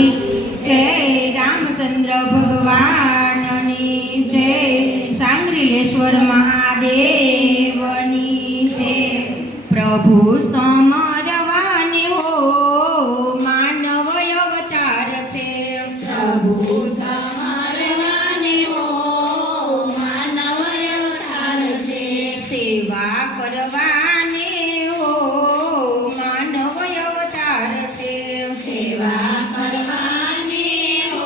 जय रामचंद्र भगवाननी जय सांग्रिलेश्वर महादेवनी जय। प्रभु समरवाने हो मानव अवतार थे। प्रभु समरवाने हो मानव अवतार थे। सेवा करवाने हो मानव अवतार थे। सेवा करवाने हो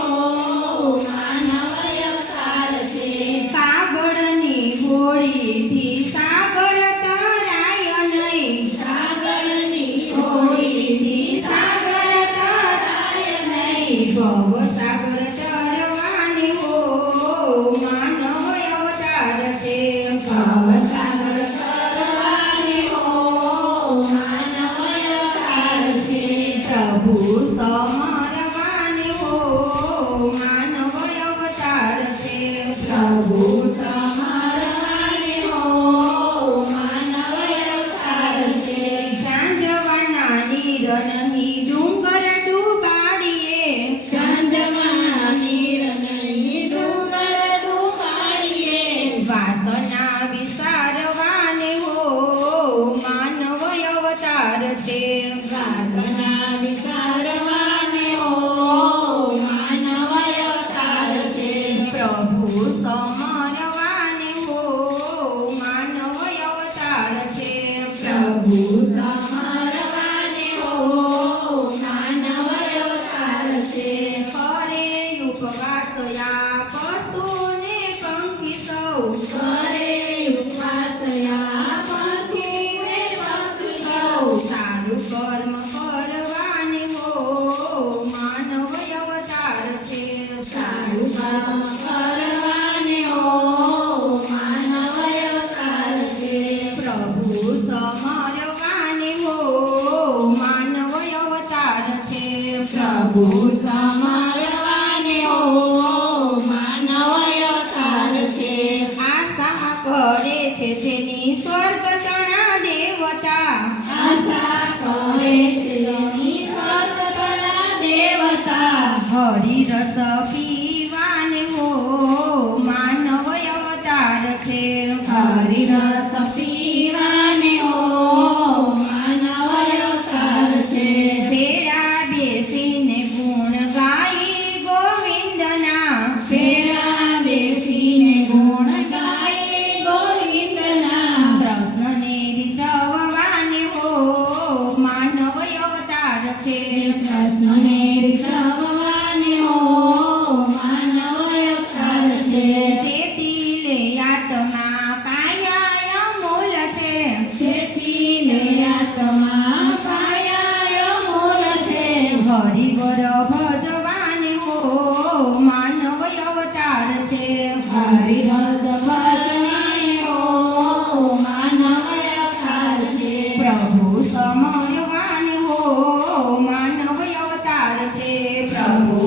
मानव अवतार थे। सागरनी होळीथी सागर तराय नहीं। सागरनी होळीथी सागर तराय नहीं। भवसागर तरवाने हो मानव अवतार थे। भवसागर तरवाने हो मानव अवतार थे। प्रभु समरवाने हो मानव अवतार थे। प्रभु समरवाने हो मानव अवतार थे। सांजवाना नीर नहीं डूंगर डूबाड़िए। चंद्रमा नीर नहीं डूंगर डूबाड़िए। वासना विसारवाने हो मानव अवतार थे। वासना विसारवाने हो मानव अवतार थे। प्रभु समरवाने हो मानव अवतार थे। प्रभु समरवाने हो मानव अवतार थे। करे उपवास या पशुने पंखितौ। करे उपवास या पंखीने पंखितौ। सारु कर्म करवाने हो मानव अवतार थे। सारु कर्म करवाने हो मानव अवतार थे। प्रभु समरवाने हो मानव अवतार थे। प्रभु समरवाने हो मानव अवतार थे। आशा करे छे तेनी स्वर्ग तणा देवता। आशा करे तेनी स्वर्ग तणा देवता। हरि रस पीवाने हो मानव अवतार थे। हरि रस पीवाने हो मानव अवतार थे। तेरा बेसीने गुण गाई गोविंदना। तेरा बेसीने गुण गाए गोविंदना। कृष्णने रिझववाने हो मानव अवतार थे। कृष्णने रिझववाने हो मानव अवतार थे। तेतीले आत्मा पायाय मोल थे। तेतीले आत्मा पायाय मोल थे। हरिवर भजवाने हो मानव अवतार थे। हरिभक्त भजवाने हो मानव अवतार थे। प्रभु समरवाने हो मानव अवतार थे। प्रभु